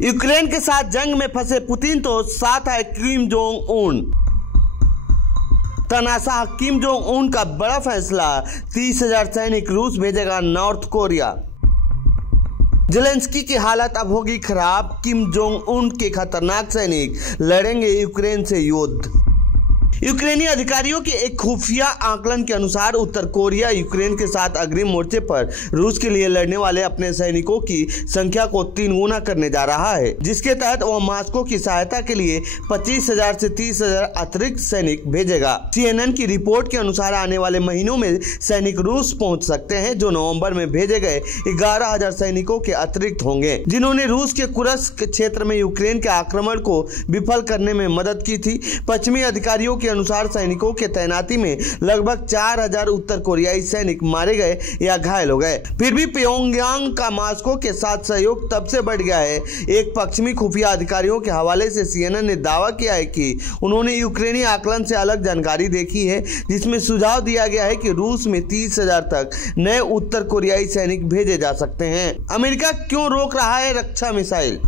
Ukraine के साथ जंग में फंसे पुतिन तो साथ है Kim Jong Un. तनाशाह Kim Jong Un का बड़ा फैसला, 30,000 सैनिक रूस भेजेगा नॉर्थ कोरिया। जेलेंस्की की हालत अब होगी खराब, किम जोंग उन के खतरनाक सैनिक लड़ेंगे यूक्रेन से युद्ध। यूक्रेनी अधिकारियों के एक खुफिया आकलन के अनुसार उत्तर कोरिया यूक्रेन के साथ अग्रिम मोर्चे पर रूस के लिए लड़ने वाले अपने सैनिकों की संख्या को 3 गुना करने जा रहा है, जिसके तहत वह मॉस्को की सहायता के लिए 25,000 से 30,000 अतिरिक्त सैनिक भेजेगा। CNN की रिपोर्ट के अनुसार आने वाले महीनों में सैनिक रूस पहुंच सकते हैं, जो नवंबर में भेजे गए 11,000 सैनिकों के अतिरिक्त होंगे, जिन्होंने रूस के कुर्स्क क्षेत्र में यूक्रेन के आक्रमण को विफल करने में मदद की थी। पश्चिमी अधिकारियों के अनुसार सैनिकों के तैनाती में लगभग 4,000 उत्तर कोरियाई सैनिक मारे गए या घायल हो गए। फिर भी प्योंगयांग का मॉस्को के साथ सहयोग तब से बढ़ गया है। एक पश्चिमी खुफिया अधिकारियों के हवाले से CNN ने दावा किया है कि उन्होंने यूक्रेनी आकलन से अलग जानकारी देखी है, जिसमें सुझाव दिया गया है कि रूस में 30,000 तक नए उत्तर कोरियाई सैनिक भेजे जा सकते हैं। अमेरिका क्यों रोक रहा है रक्षा मिसाइल?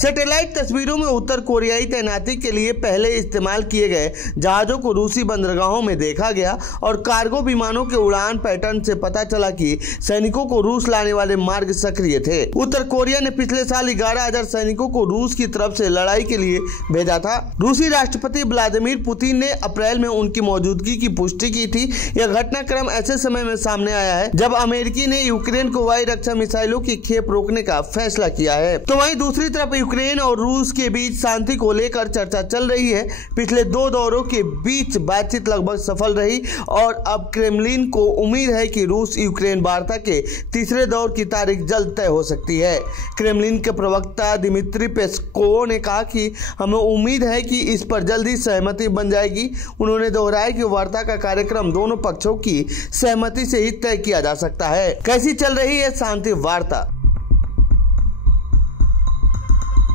सैटेलाइट तस्वीरों में उत्तर कोरियाई तैनाती के लिए पहले इस्तेमाल किए गए जहाजों को रूसी बंदरगाहों में देखा गया और कार्गो विमानों के उड़ान पैटर्न से पता चला कि सैनिकों को रूस लाने वाले मार्ग सक्रिय थे। उत्तर कोरिया ने पिछले साल 11,000 सैनिकों को रूस की तरफ से लड़ाई के लिए भेजा था। रूसी राष्ट्रपति व्लादिमीर पुतिन ने अप्रैल में उनकी मौजूदगी की पुष्टि की थी। यह घटनाक्रम ऐसे समय में सामने आया है जब अमेरिकी ने यूक्रेन को वायु रक्षा मिसाइलों की खेप रोकने का फैसला किया है। तो वहीं दूसरी तरफ यूक्रेन और रूस के बीच शांति को लेकर चर्चा चल रही है। पिछले 2 दौरों के बीच बातचीत लगभग सफल रही और अब क्रेमलिन को उम्मीद है कि रूस यूक्रेन वार्ता के तीसरे दौर की तारीख जल्द तय हो सकती है। क्रेमलिन के प्रवक्ता दिमित्री पेस्कोव ने कहा कि हमें उम्मीद है कि इस पर जल्दी सहमति बन जाएगी। उन्होंने दोहराया कि वार्ता का कार्यक्रम दोनों पक्षों की सहमति से ही तय किया जा सकता है। कैसी चल रही है शांति वार्ता?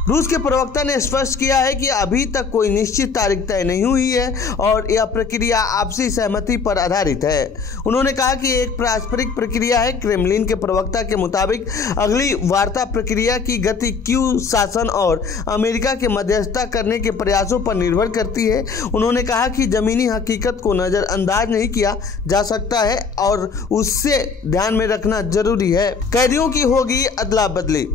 रूस के प्रवक्ता ने स्पष्ट किया है कि अभी तक कोई निश्चित तारीख तय नहीं हुई है और यह प्रक्रिया आपसी सहमति पर आधारित है। उन्होंने कहा कि एक पारस्परिक प्रक्रिया है। क्रेमलिन के प्रवक्ता के मुताबिक अगली वार्ता प्रक्रिया की गति कीव शासन और अमेरिका के मध्यस्थता करने के प्रयासों पर निर्भर करती है। उन्होंने कहा कि जमीनी हकीकत को नजरअंदाज नहीं किया जा सकता है और उससे ध्यान में रखना जरूरी है। कैदियों की होगी अदला बदली।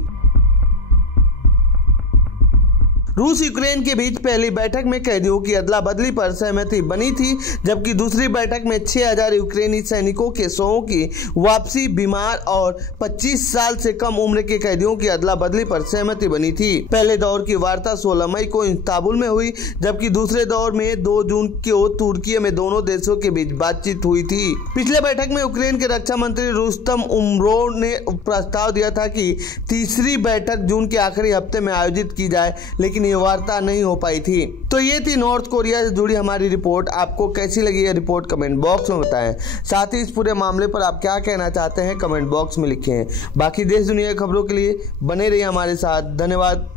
रूस यूक्रेन के बीच पहली बैठक में कैदियों की अदला बदली पर सहमति बनी थी, जबकि दूसरी बैठक में 6,000 यूक्रेनी सैनिकों के शवों की वापसी, बीमार और 25 साल से कम उम्र के कैदियों की अदला बदली पर सहमति बनी थी। पहले दौर की वार्ता 16 मई को इस्तांबुल में हुई, जबकि दूसरे दौर में 2 जून को तुर्की में दोनों देशों के बीच बातचीत हुई थी। पिछले बैठक में यूक्रेन के रक्षा मंत्री रुस्तम उमरोव ने प्रस्ताव दिया था कि तीसरी बैठक जून के आखिरी हफ्ते में आयोजित की जाए, लेकिन ये वार्ता नहीं हो पाई थी। तो ये थी नॉर्थ कोरिया से जुड़ी हमारी रिपोर्ट। आपको कैसी लगी ये रिपोर्ट कमेंट बॉक्स में बताएं। साथ ही इस पूरे मामले पर आप क्या कहना चाहते हैं कमेंट बॉक्स में लिखें। बाकी देश दुनिया की खबरों के लिए बने रहिए हमारे साथ। धन्यवाद।